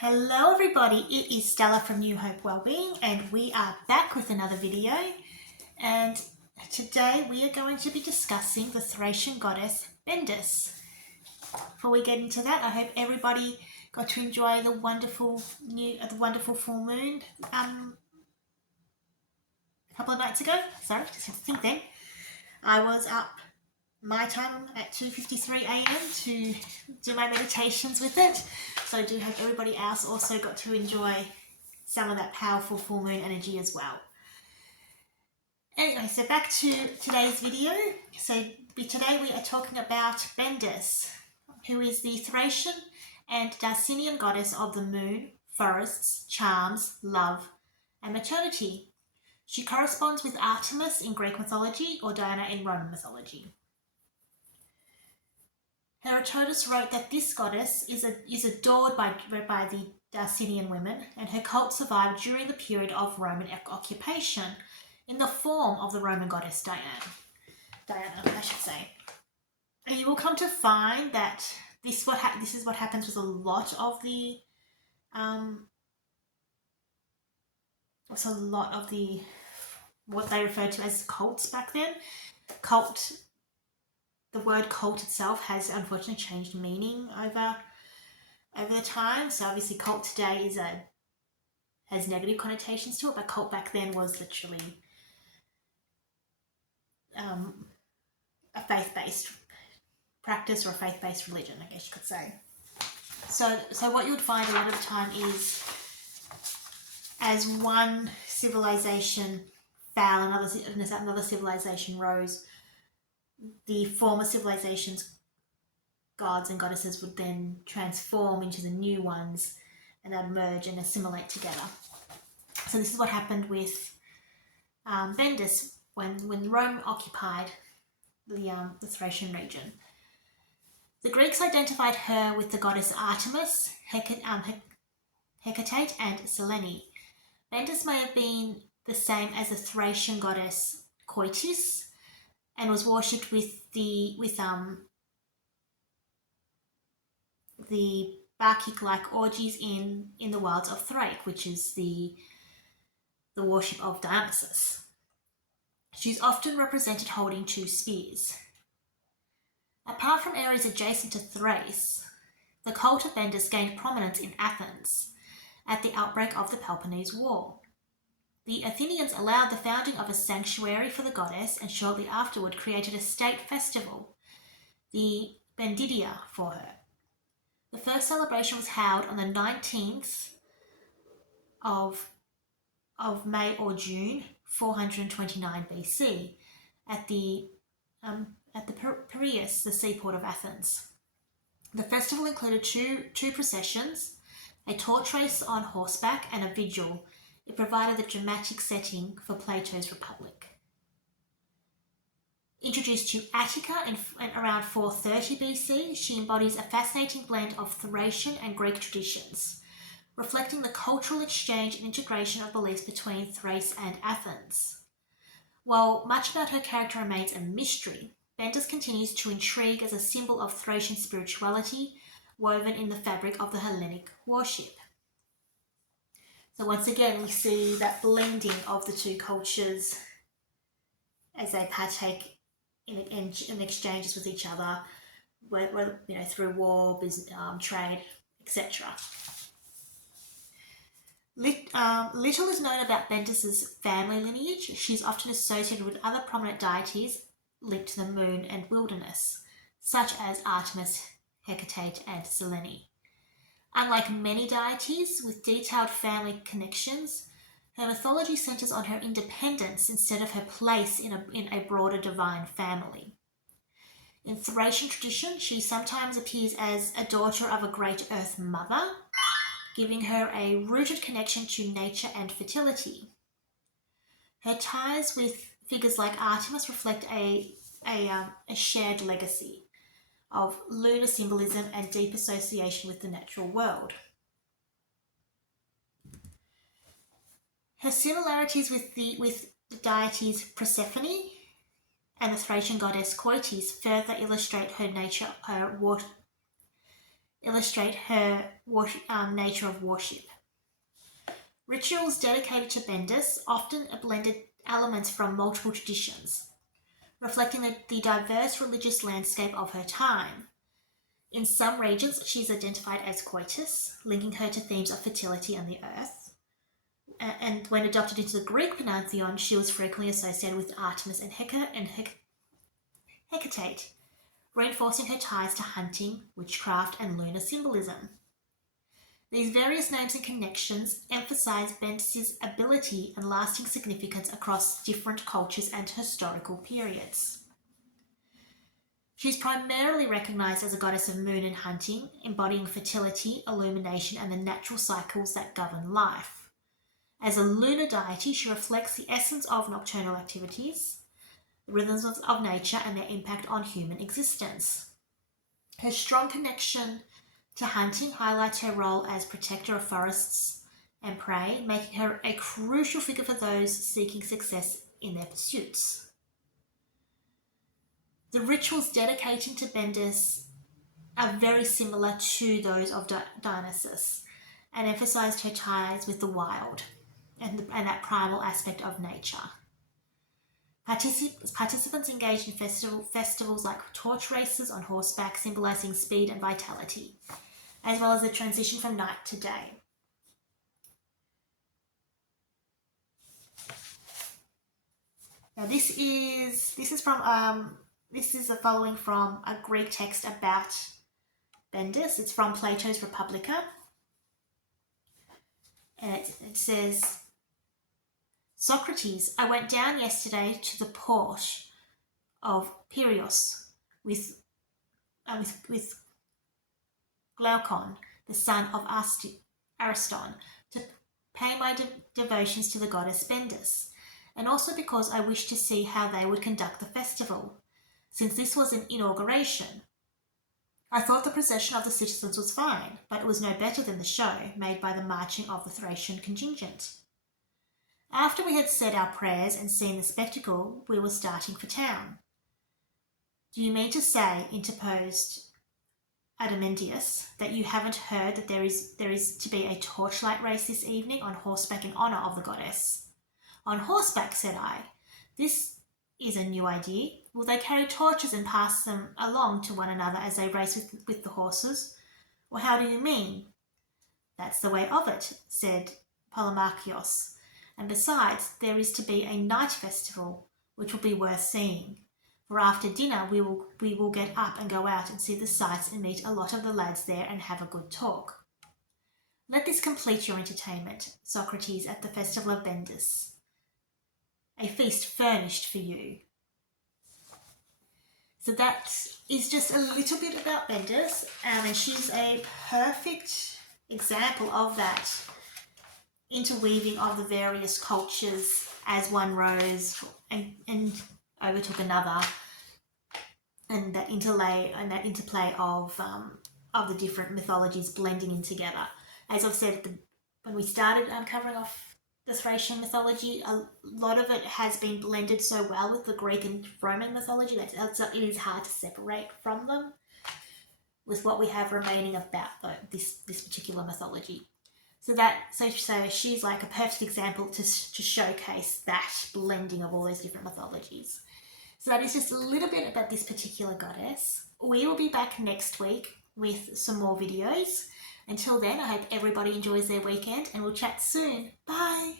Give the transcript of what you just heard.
Hello everybody, it is Stella from New Hope Wellbeing and we are back with another video, and today we are going to be discussing the Thracian goddess Bendis. Before we get into that, I hope everybody got to enjoy the wonderful full moon a couple of nights ago. Sorry, just had to think then. I was up my time at 2:53 a.m. to do my meditations with it. So I do hope everybody else also got to enjoy some of that powerful full moon energy as well. Anyway, so back to today's video. So today we are talking about Bendis, who is the Thracian and Thracian goddess of the moon, forests, charms, love, and maternity. She corresponds with Artemis in Greek mythology or Diana in Roman mythology. Herodotus wrote that this goddess is adored by the Thracian women, and her cult survived during the period of Roman occupation in the form of the Roman goddess Diana, I should say. And you will come to find that this is what happens with a lot of the what they referred to as cults back then. The word cult itself has unfortunately changed meaning over the time. So obviously cult today has negative connotations to it, but cult back then was literally a faith-based practice or a faith-based religion, I guess you could say. So what you would find a lot of the time is, as one civilization fell, another civilization rose, the former civilization's gods and goddesses would then transform into the new ones and they'd merge and assimilate together. So this is what happened with Bendis when Rome occupied the Thracian region. The Greeks identified her with the goddess Artemis, Hecate, and Selene. Bendis may have been the same as the Thracian goddess Coitis, and was worshipped with the Bacchic-like orgies in the wilds of Thrace, which is the worship of Dionysus. She's often represented holding two spears. Apart from areas adjacent to Thrace, the cult of Bendis gained prominence in Athens at the outbreak of the Peloponnese War. The Athenians allowed the founding of a sanctuary for the goddess and shortly afterward created a state festival, the Bendidia, for her. The first celebration was held on the 19th of May or June 429 BC at the Piraeus, the seaport of Athens. The festival included two processions, a torch race on horseback, and a vigil. It provided the dramatic setting for Plato's Republic. Introduced to Attica in around 430 BC, she embodies a fascinating blend of Thracian and Greek traditions, reflecting the cultural exchange and integration of beliefs between Thrace and Athens. While much about her character remains a mystery, Bendis continues to intrigue as a symbol of Thracian spirituality woven in the fabric of the Hellenic worship. So once again, we see that blending of the two cultures as they partake in exchanges with each other, through war, business, trade, etc. Little is known about Bendis's family lineage. She's often associated with other prominent deities linked to the moon and wilderness, such as Artemis, Hecate, and Selene. Unlike many deities with detailed family connections, her mythology centers on her independence instead of her place in a broader divine family. In Thracian tradition, she sometimes appears as a daughter of a great earth mother, giving her a rooted connection to nature and fertility. Her ties with figures like Artemis reflect a shared legacy of lunar symbolism and deep association with the natural world. Her similarities with the deities Persephone and the Thracian goddess Coitis further illustrate her nature, illustrate her nature of worship. Rituals dedicated to Bendis often blended elements from multiple traditions, reflecting the diverse religious landscape of her time. In some regions, she is identified as Coitus, linking her to themes of fertility and the earth. And when adopted into the Greek pantheon, she was frequently associated with Artemis and Hecate, reinforcing her ties to hunting, witchcraft, and lunar symbolism. These various names and connections emphasize Bendis' ability and lasting significance across different cultures and historical periods. She is primarily recognised as a goddess of moon and hunting, embodying fertility, illumination, and the natural cycles that govern life. As a lunar deity, she reflects the essence of nocturnal activities, the rhythms of nature, and their impact on human existence. Her strong connection to hunting highlights her role as protector of forests and prey, making her a crucial figure for those seeking success in their pursuits. The rituals dedicating to Bendis are very similar to those of Dionysus and emphasized her ties with the wild and that primal aspect of nature. Participants engaged in festivals like torch races on horseback, symbolizing speed and vitality, as well as the transition from night to day. Now this is the following from a Greek text about Bendis. It's from Plato's Republica. And it says, Socrates, I went down yesterday to the port of Piraeus with Glaucon, the son of Ariston, to pay my devotions to the goddess Bendis, and also because I wished to see how they would conduct the festival, since this was an inauguration. I thought the procession of the citizens was fine, but it was no better than the show made by the marching of the Thracian contingent. After we had said our prayers and seen the spectacle, we were starting for town. Do you mean to say, interposed Adamantius, that you haven't heard that there is to be a torchlight race this evening on horseback in honour of the goddess? On horseback, said I. This is a new idea. Will they carry torches and pass them along to one another as they race with the horses? Or how do you mean? That's the way of it, said Polemarchos. And besides, there is to be a night festival, which will be worth seeing. For after dinner we will get up and go out and see the sights and meet a lot of the lads there and have a good talk. Let this complete your entertainment, Socrates, at the festival of Bendis. A feast furnished for you. So that is just a little bit about Bendis, and she's a perfect example of that interweaving of the various cultures as one rose and overtook another, and that interplay of the different mythologies blending in together. As I've said when we started covering off the Thracian mythology, a lot of it has been blended so well with the Greek and Roman mythology that it is hard to separate from them with what we have remaining about this particular mythology. So she's like a perfect example to showcase that blending of all those different mythologies. So that is just a little bit about this particular goddess. We will be back next week with some more videos. Until then, I hope everybody enjoys their weekend and we'll chat soon. Bye!